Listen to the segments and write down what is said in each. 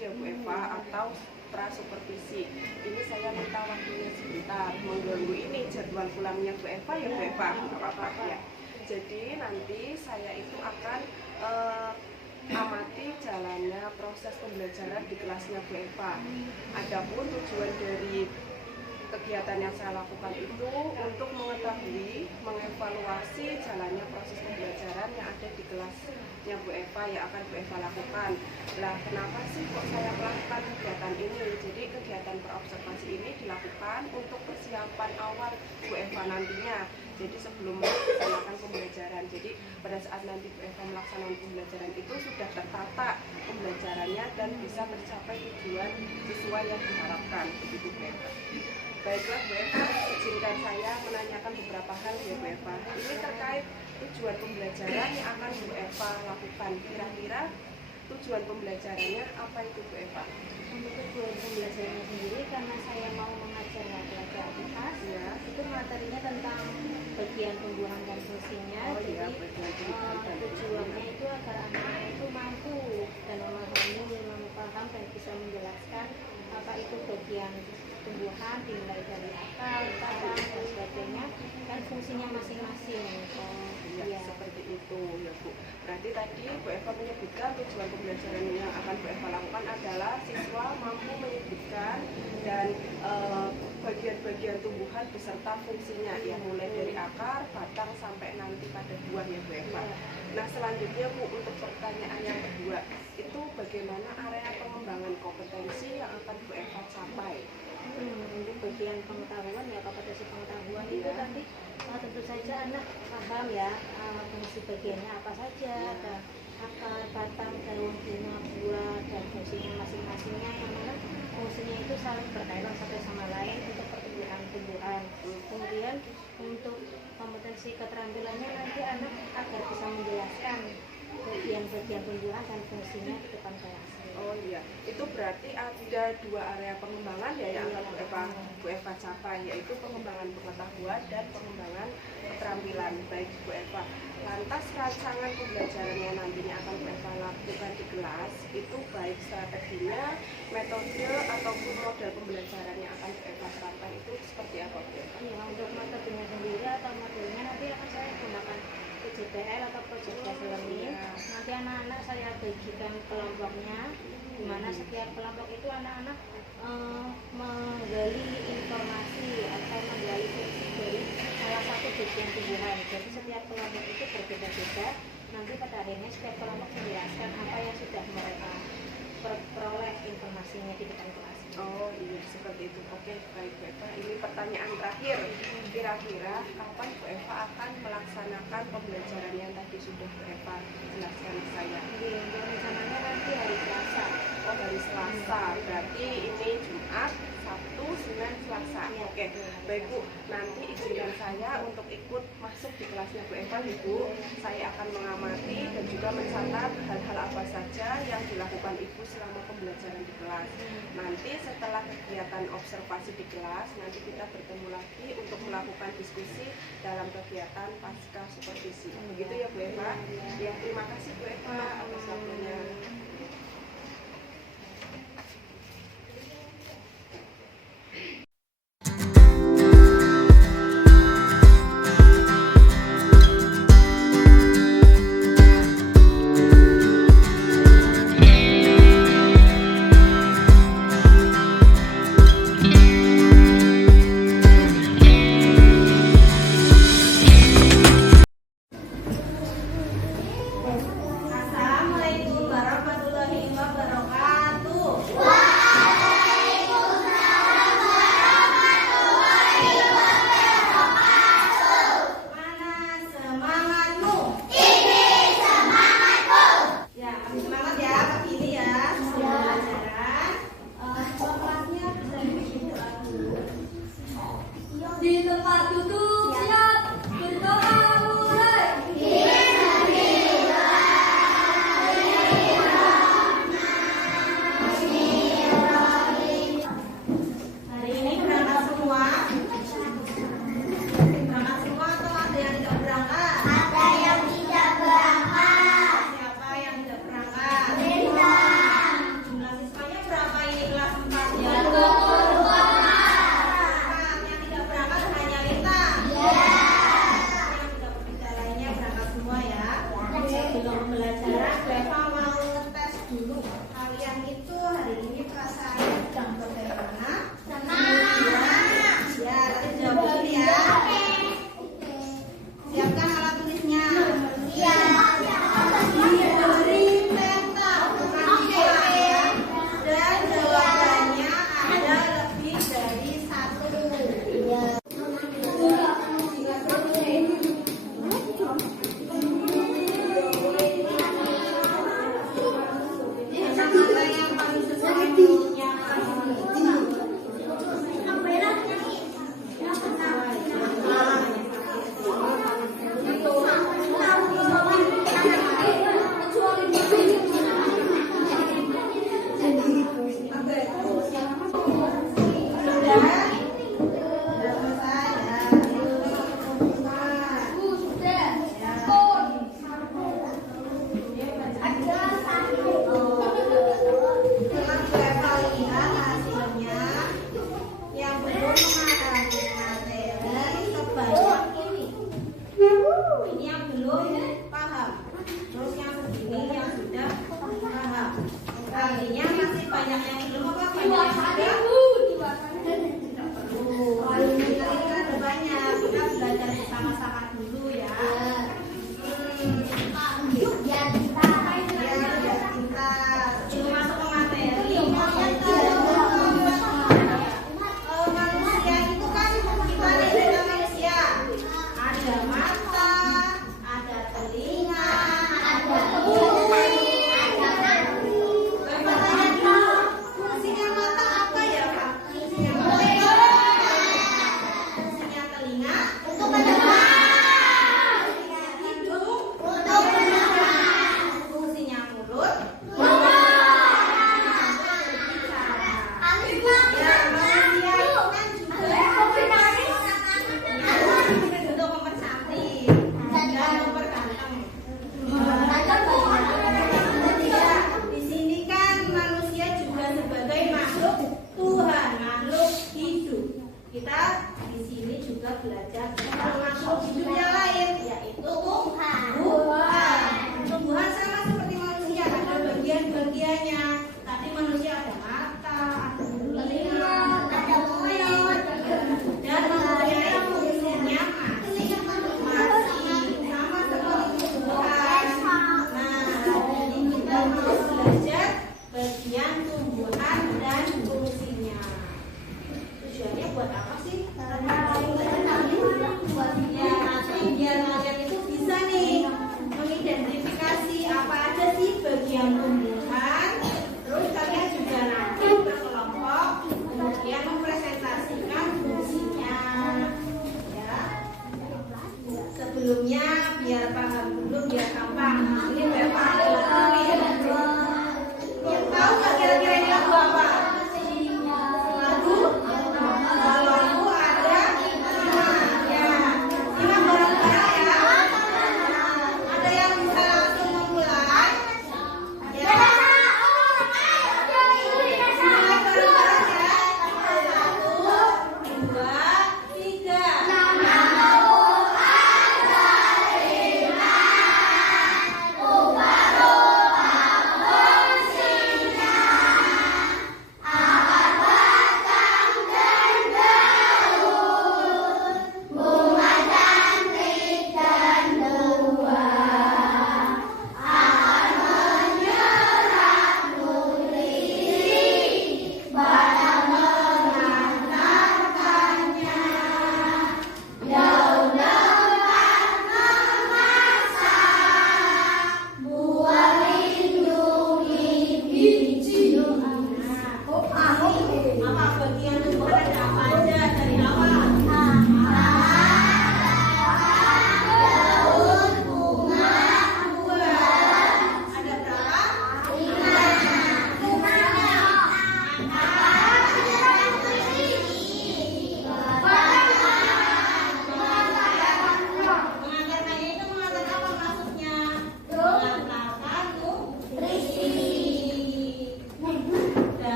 observasi ya Bu Eva atau pra-supervisi. Ini saya minta waktunya sebentar, mengganggu ini jadwal pulangnya Bu Eva ya Bu Eva, nggak apa-apa ya. Jadi nanti saya itu akan amati jalannya proses pembelajaran di kelasnya Bu Eva. Adapun tujuan dari kegiatan yang saya lakukan itu untuk mengetahui, mengevaluasi jalannya proses pembelajaran yang ada di kelasnya Bu Eva yang akan Bu Eva lakukan. Lah, kenapa sih kok saya melakukan kegiatan ini? Jadi kegiatan perobservasi ini dilakukan untuk persiapan awal Bu Eva nantinya. Jadi sebelum melaksanakan pembelajaran, jadi pada saat nanti Bu Eva melaksanakan pembelajaran itu sudah tertata pembelajarannya dan bisa tercapai tujuan sesuai yang diharapkan, begitu Bu Eva. Baiklah Bu Eva, izinkan saya menanyakan beberapa hal ya Bu Eva. Ini terkait tujuan pembelajaran yang akan Bu Eva lakukan. Kira-kira tujuan pembelajarannya apa itu Bu Eva? Untuk tujuan pembelajarannya sendiri, karena saya mau mengajar pelajar atas, ya, itu materinya tentang bagian tumbuhan dan fungsinya. Tujuannya itu agar anak-anak itu mampu dan memahami, paham dan bisa menjelaskan apa itu bagian tumbuhan, dimulai dari akar, batang dan sebagainya, dan fungsinya masing-masing. Ya, seperti itu ya Bu. Berarti tadi Bu Eva menyebutkan tujuan pembelajaran yang akan Bu Eva lakukan adalah siswa mampu menyebutkan dan bagian-bagian tumbuhan beserta fungsinya, ya, mulai dari akar, batang sampai nanti pada buah ya Bu Eva. Nah, selanjutnya Bu, untuk pertanyaan yang kedua, itu bagaimana area pengembangan kompetensi yang akan Bu Eva capai? Untuk bagian pengetahuan ya, kompetensi pengetahuan itu nanti tentu saja anak paham ya fungsi bagiannya apa saja, ada akar, batang, daun, bunga, buah dan fungsinya masing-masingnya, yang mana fungsinya itu saling berkaitan satu sama lain untuk pertumbuhan tumbuhan. Kemudian untuk kompetensi keterampilannya nanti anak agar bisa menjelaskan bagian-bagian tumbuhan dan fungsinya di depan kelas. Oh iya, itu berarti ada dua area pengembangan ya yang akan Bu Eva capai, yaitu pengembangan pengetahuan dan pengembangan keterampilan. Baik Bu Eva, lantas rancangan pembelajaran yang nantinya akan Bu Eva lakukan di kelas itu baik strateginya, metode ataupun model pembelajaran yang akan Bu Eva terapkan itu seperti apa Bu Eva? Ya, untuk metodenya sendiri atau modelnya nanti akan saya gunakan PJPL atau Project Based Learning. Nanti anak-anak saya bagikan kelompoknya, di mana setiap kelompok itu anak-anak menggali informasi atau menggali fungsi dari salah satu bagian tumbuhan. Jadi setiap kelompok itu berbeda-beda. Nanti pada akhirnya setiap kelompok menjelaskan apa yang sudah mereka peroleh informasinya di depan kelas. Oh iya, seperti itu. Oke, baik Bu Eva. Ini pertanyaan terakhir. Kira-kira kapan Bu Eva akan melaksanakan pembelajaran yang tadi sudah Bu Eva jelaskan ke saya? Untuk rencananya nanti hari Selasa. Oh, hari Selasa. Berarti ini Jumat, Sabtu, Senin, Selasa. Oke, baik Bu. Nanti izinkan saya untuk ikut masuk di kelasnya Bu Eva, Ibu. Saya akan mengamati dan juga mencatat hal-hal apa saja yang dilakukan Ibu selama pembelajaran di kelas. Nanti setelah kegiatan observasi di kelas, nanti kita bertemu lagi untuk melakukan diskusi dalam kegiatan pasca supervisi. Begitu ya Bu Eva? Ya, terima kasih Bu Eva atas waktunya.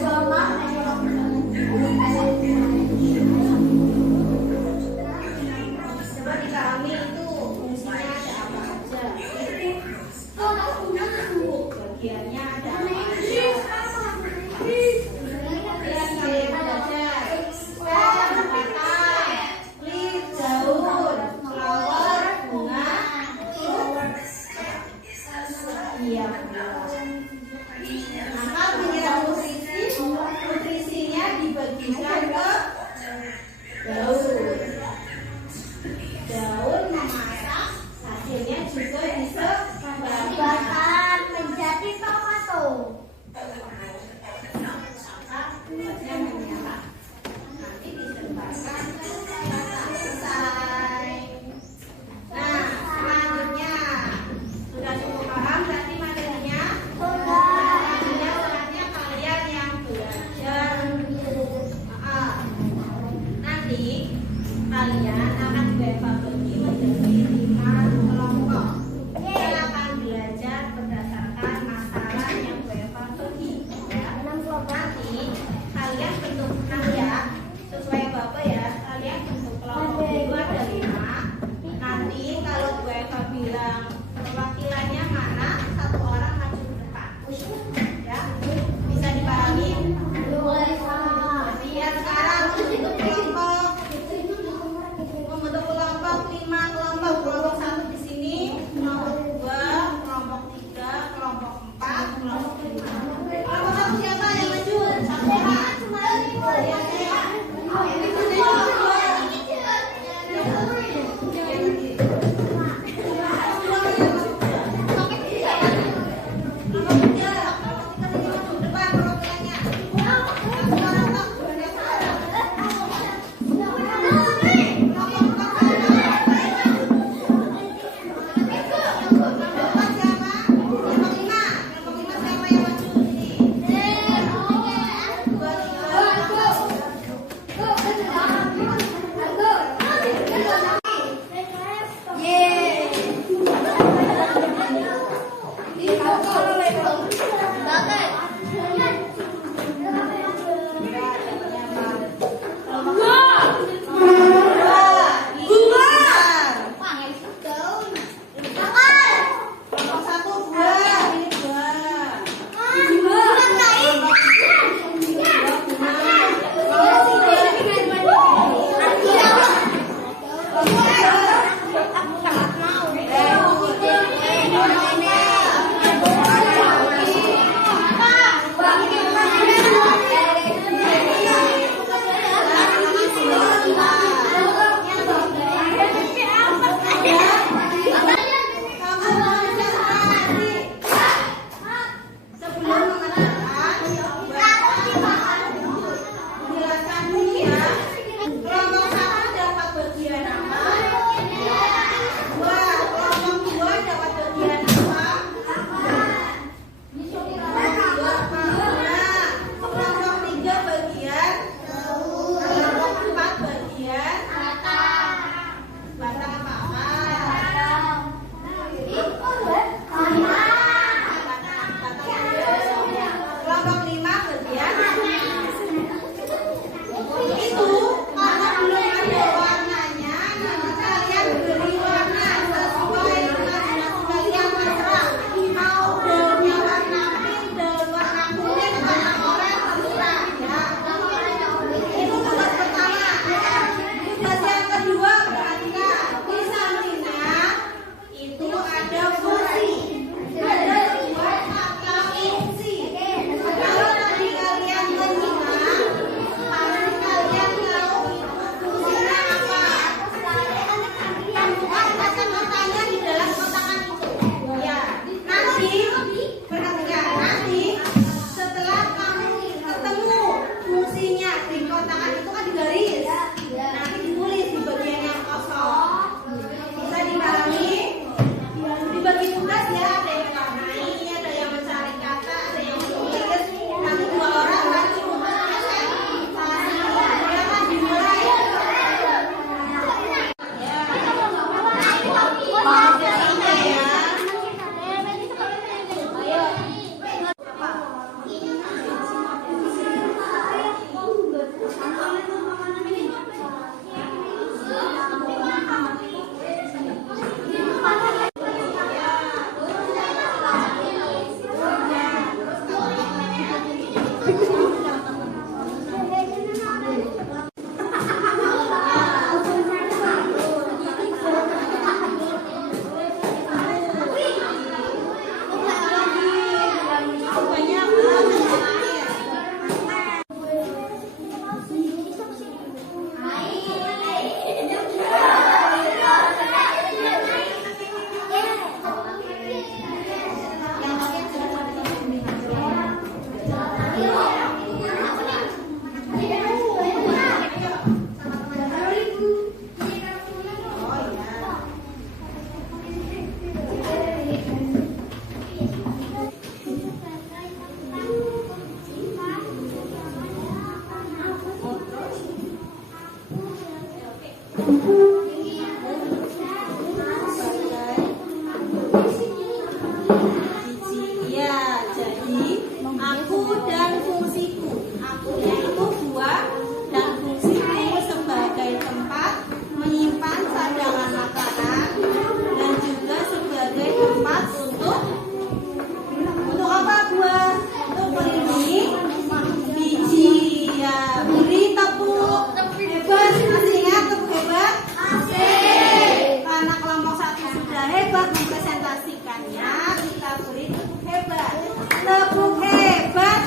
Selamat Ya, jadi aku dan fungsiku. Aku yaitu buah dan fungsiku sebagai tempat menyimpan cadangan makanan dan juga sebagai tempat untuk apa buah? Untuk melindungi biji. Ya, beri tepuk hebat. Masih ingat tepuk hebat? Karena kelompok 1 sudah hebat mempresentasikannya, kita beri tepuk hebat. Tepuk hebat.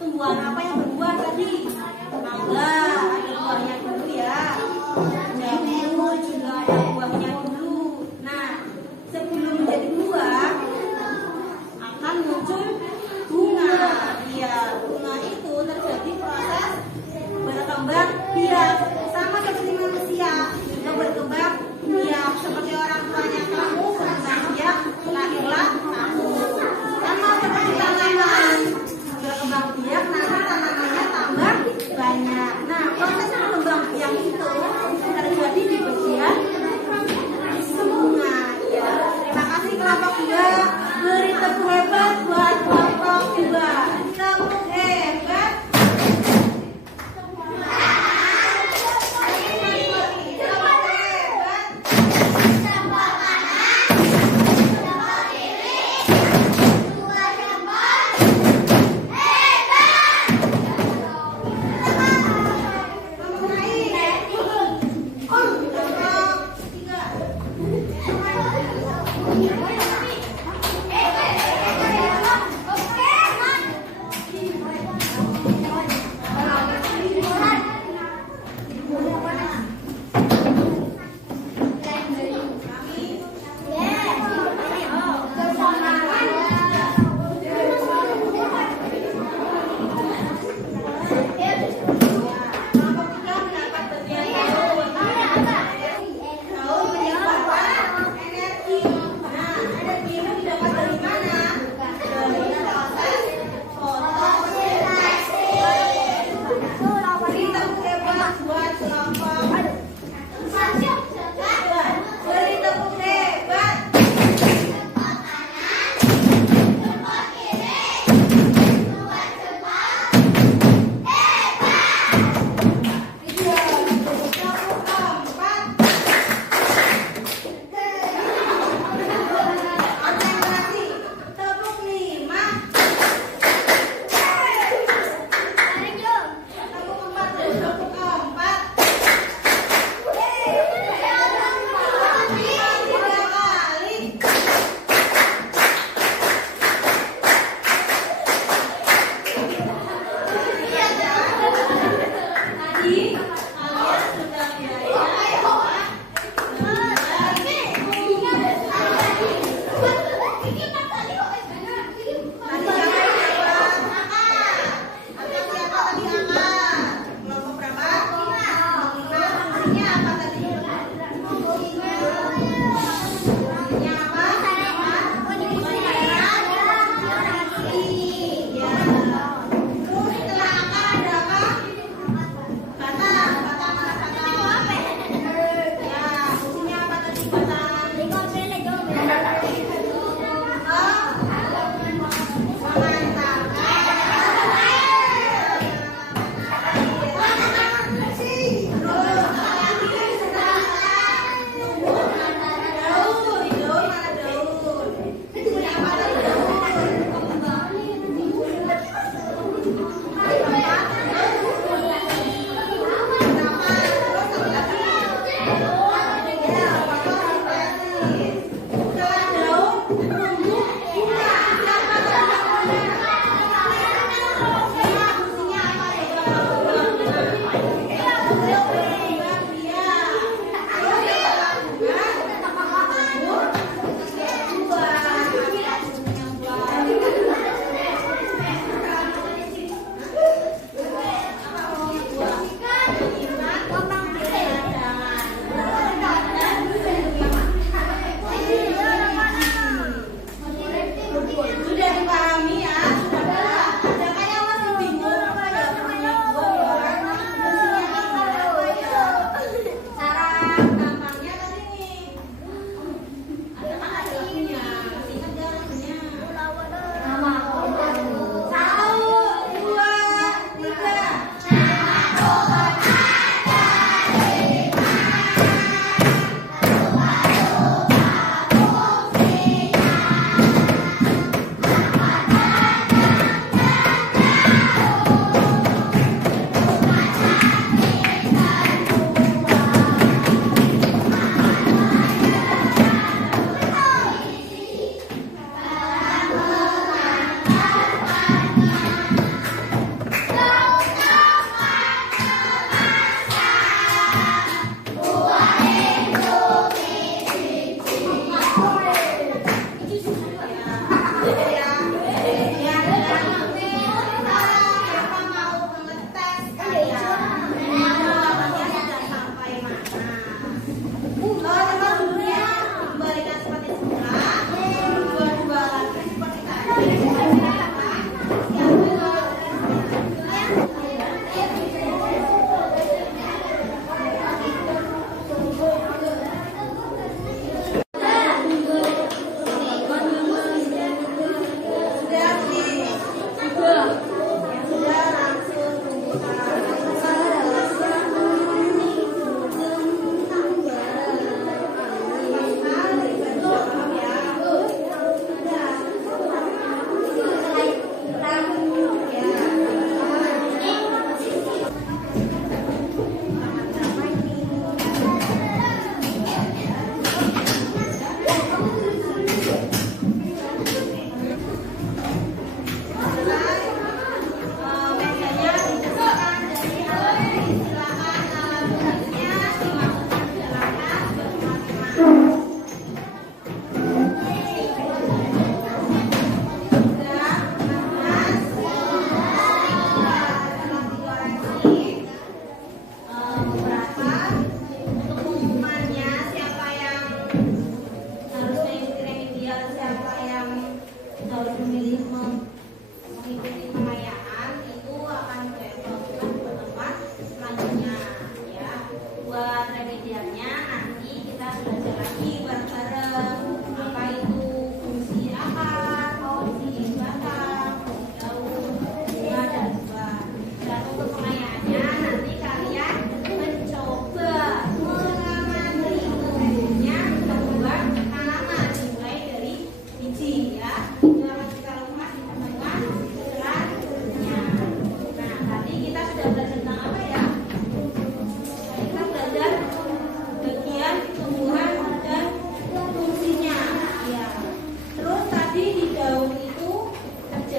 Tumbuhan apa yang berbuah tadi? Mangga, ada buahnya dulu ya. Jamur juga ada buahnya dulu. Nah, sebelum menjadi buah akan muncul bunga. Ya, bunga itu terjadi proses berkembang biak, sama seperti manusia juga berkembang biak, seperti orang tuanya kamu berkembang biak, lahirlah kamu. Sama seperti tanaman berkembang biak, nanti tanamannya tambah banyak. Nah, proses berkembang biak itu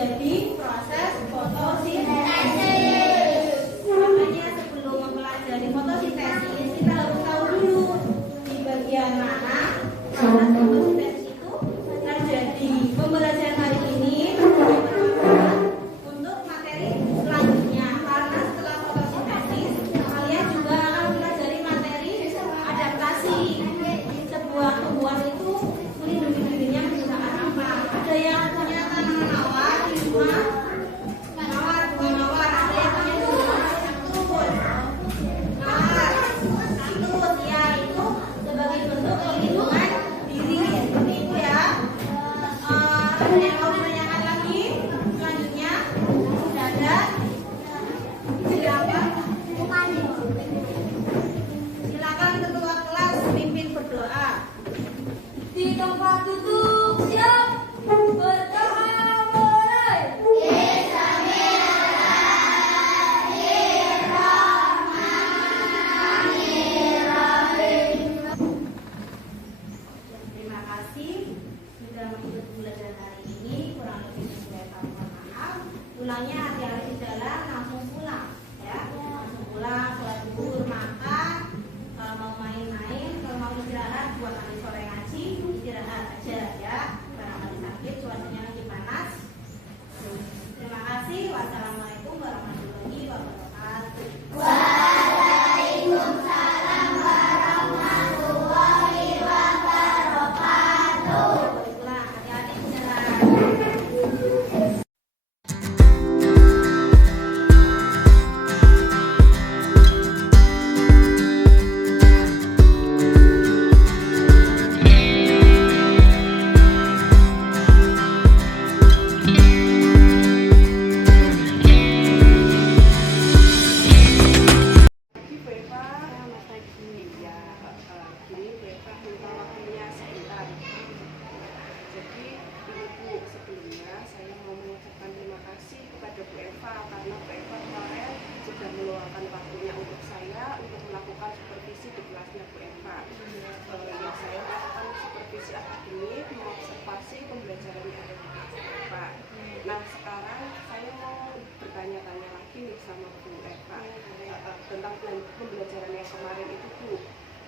terjadi proses fotosintesis. Makanya sebelum mempelajari fotosintesis kita harus tahu dulu di bagian mana proses fotosintesis itu terjadi. Pembelajaran hari ini bermanfaat untuk materi selanjutnya karena setelah fotosintesis kalian juga akan mempelajari materi adaptasi. Sebuah tumbuhan itu melindungi dirinya menggunakan apa? Ada yang punya tanaman mawar di rumah, mawar, bunga mawar. Ada yang punya di rumah kaktus, mawar, kaktus. Ya itu sebagai bentuk perlindungan diri. Seperti itu ya. Ada yang mau menanyakan lagi? Selanjutnya sudah ada. Silakan. Silakan ketua kelas pimpin berdoa. Di tempat duduk siap, berdoa mulai. Terima kasih sudah mengikuti pembelajaran hari ini. Kurang lebih saya mohon maaf. Pulangnya hati-hati di jalan, langsung pulang ya. Langsung pulang, sholat zuhur, makan. Kalau mau main-main, kalau mau istirahat buat nanti sore ngaji, istirahat aja ya. Karena lagi sakit, cuacanya lagi panas. Terima kasih. Wassalamualaikum warahmatullahi wabarakatuh. Pulang, hati-hati di jalan. Jadi Bu Eva, iya, gini Bu Eva minta waktunya sebentar. Jadi ini Bu, sebelumnya saya mau mengucapkan terima kasih kepada Bu Eva karena Bu Eva kemarin sudah meluangkan waktunya untuk saya untuk melakukan supervisi di kelasnya Bu Eva. Yang saya melakukan supervisi akademik, mengobservasi pembelajaran yang ada di kelas Bu Eva. Nah sekarang saya mau bertanya-tanya lagi nih sama Bu Eva tentang pembelajaran yang kemarin itu Bu.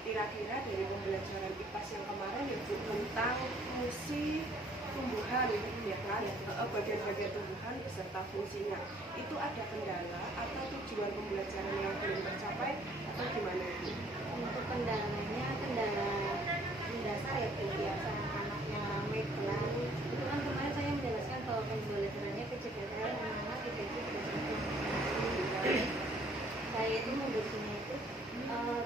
Kira-kira dari pembelajaran IPAS yang kemarin ya Bu tentang fungsi tumbuhan ya kan, bagian-bagian tumbuhan beserta fungsinya itu ada kendala atau tujuan pembelajaran yang belum tercapai atau gimana Bu? Untuk kendalanya kendala mendasar ya biasa anaknya ramai berlari. Itu kan kemarin saya menjelaskan kalau pembelajarannya kecerdasan anak IPS saya itu memberinya itu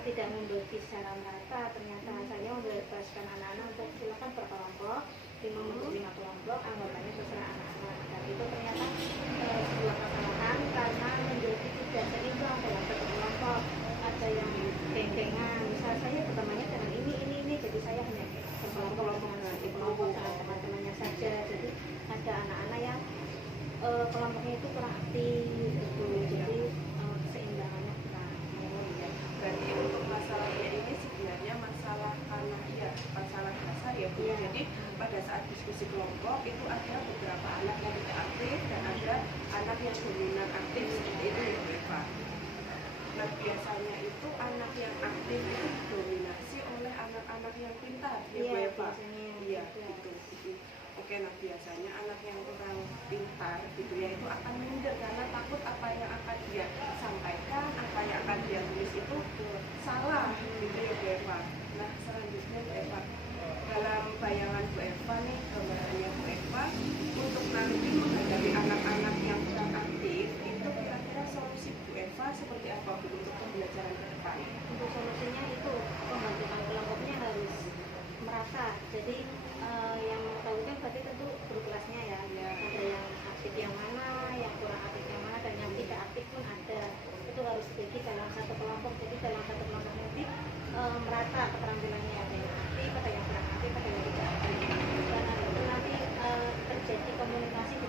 tidak membagi secara merata. Ternyata saya membebaskan anak-anak untuk silakan berkelompok 5 kelompok, anggotanya terserah anak-anak. Dan itu ternyata sebuah kesalahan karena menjadi tidak seimbang dalam satu kelompok. Ada yang geng-gengan, misal saya bertemannya dengan ini, jadi saya hanya berkelompok dengan teman-temannya saja. Jadi ada anak-anak yang kelompoknya itu kurang aktif gitu. Jadi keseimbangannya kurang. Berarti untuk masalahnya ini sebenarnya masalah karena ya masalah dasar ya Bu. Iya. Jadi pada saat diskusi kelompok itu ada beberapa anak yang tidak aktif dan ada anak yang dominan aktif seperti itu ya Bu Eva. Nah biasanya itu anak yang aktif itu didominasi oleh anak-anak yang pintar ya Bu Iya, Eva. biasanya Iya gitu. gitu. Oke, nah biasanya anak yang kurang pintar gitu ya itu akan minder karena takut apa yang akan dia sampaikan, apa yang akan dia tulis itu salah gitu ya Bu Eva. Nah selanjutnya Bu Eva, dalam bayangan Bu Eva nih, gambarannya Bu Eva untuk nanti menghadapi anak-anak yang kurang aktif itu kira-kira solusi Bu Eva seperti apa Bu untuk pembelajaran ke depan? Untuk solusinya itu pembentukan kelompoknya harus merata. Jadi yang mengetahui kan berarti tentu guru kelasnya ya. Ada yang aktif yang mana, yang kurang aktif yang mana, dan yang tidak aktif pun ada. Itu harus dibagi dalam satu kelompok. Jadi dalam satu kelompok nanti merata keterampilannya, ada yang aktif, ada yang kurang aktif, ada yang tidak aktif. Dan itu nanti terjadi komunikasi di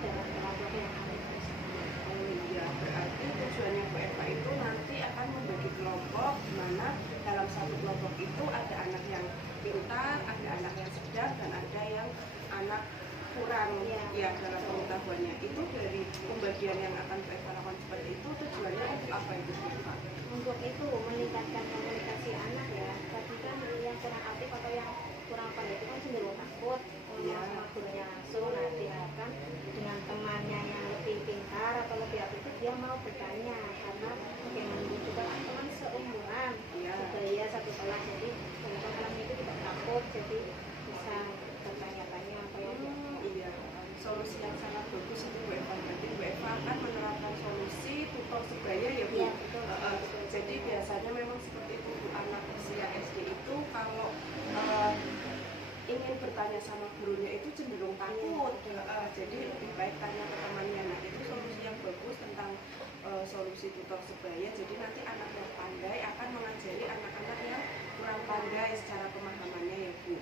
kemudian yang akan Bu Eva lakukan seperti itu tujuannya untuk apa itu Bu Eva? Untuk itu meningkatkan komunikasi anak ya. Tadi kan yang kurang aktif atau yang kurang pandai itu kan cenderung takut Iya. sama gurunya langsung. Nah, diharapkan dengan temannya yang lebih pintar atau lebih aktif itu dia mau bertanya, karena bagaimana juga kan teman seumuran, Iya. budaya satu kelas, jadi teman-teman itu tidak takut, jadi bisa bertanya-tanya apa yang Iya, solusi yang sangat bagus itu Bu Eva. Berarti Bu Eva akan menerapkan solusi tutor sebaya ya Bu. Iya, betul. Jadi biasanya memang seperti itu Bu, anak usia SD itu kalau ingin bertanya sama gurunya itu cenderung takut. Jadi lebih baik tanya ke temannya. Nah itu solusi yang bagus tentang solusi tutor sebaya. Jadi nanti anak yang pandai akan mengajari anak-anak yang kurang pandai secara pemahamannya ya Bu.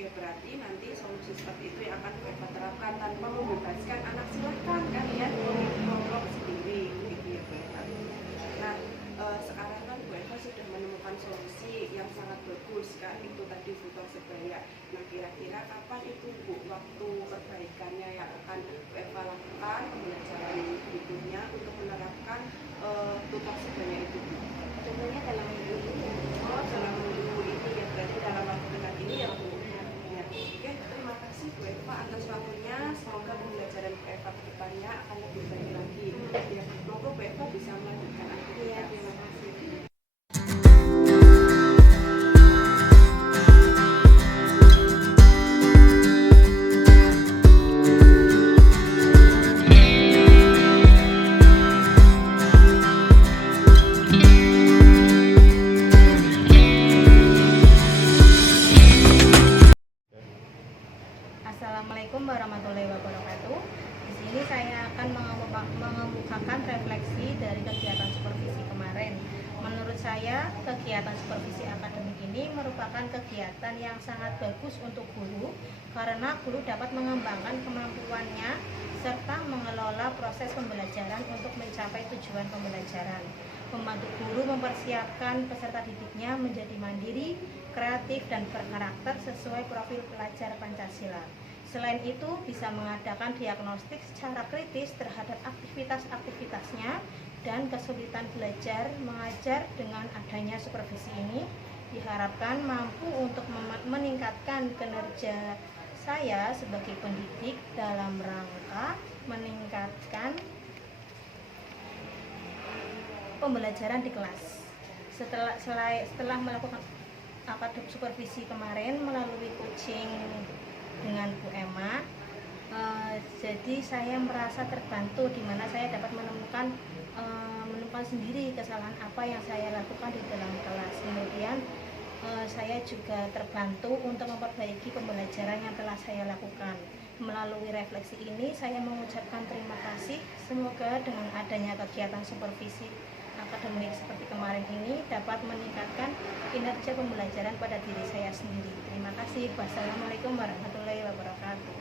Oke, berarti nanti solusi seperti itu yang akan Bu Eva terapkan tanpa membebaskan anak. Silahkan kalian ngobrol sendiri gitu ya Bu Eva. Nah sekarang kan Bu Eva sudah menemukan solusi yang sangat bagus Kak, itu tadi tutor sebaya. Nah kira-kira kapan itu Bu waktu perbaikannya yang akan Bu Eva lakukan pembelajaran berikutnya untuk menerapkan tutor sebaya itu Bu? tentunya dalam minggu ini. Oh, dalam minggu ini ya, berarti dalam waktu dekat ini ya Bu. Ya. Oke, terima kasih Bu Eva atas waktunya. Semoga pembelajaran Bu Eva ke depannya akan lebih baik lagi. Ya, semoga Bu Eva bisa melanjutkan Iya, aktivitas. terima kasih. Assalamualaikum warahmatullahi wabarakatuh. Di sini saya akan mengemukakan refleksi dari kegiatan supervisi kemarin. Menurut saya, kegiatan supervisi akademik ini merupakan kegiatan yang sangat bagus untuk guru karena guru dapat mengembangkan kemampuannya serta mengelola proses pembelajaran untuk mencapai tujuan pembelajaran. Membantu guru mempersiapkan peserta didiknya menjadi mandiri, kreatif, dan berkarakter sesuai profil pelajar Pancasila. Selain itu, bisa mengadakan diagnostik secara kritis terhadap aktivitas-aktivitasnya dan kesulitan belajar mengajar. Dengan adanya supervisi ini diharapkan mampu untuk meningkatkan kinerja saya sebagai pendidik dalam rangka meningkatkan pembelajaran di kelas. Setelah melakukan akademik supervisi kemarin melalui coaching dengan Bu Emma, jadi saya merasa terbantu di mana saya dapat menemukan sendiri kesalahan apa yang saya lakukan di dalam kelas. Kemudian saya juga terbantu untuk memperbaiki pembelajaran yang telah saya lakukan. Melalui refleksi ini saya mengucapkan terima kasih. Semoga dengan adanya kegiatan supervisi akademik seperti kemarin ini dapat meningkatkan kinerja pembelajaran pada diri saya sendiri. Terima kasih. Wassalamualaikum warahmatullahi wabarakatuh.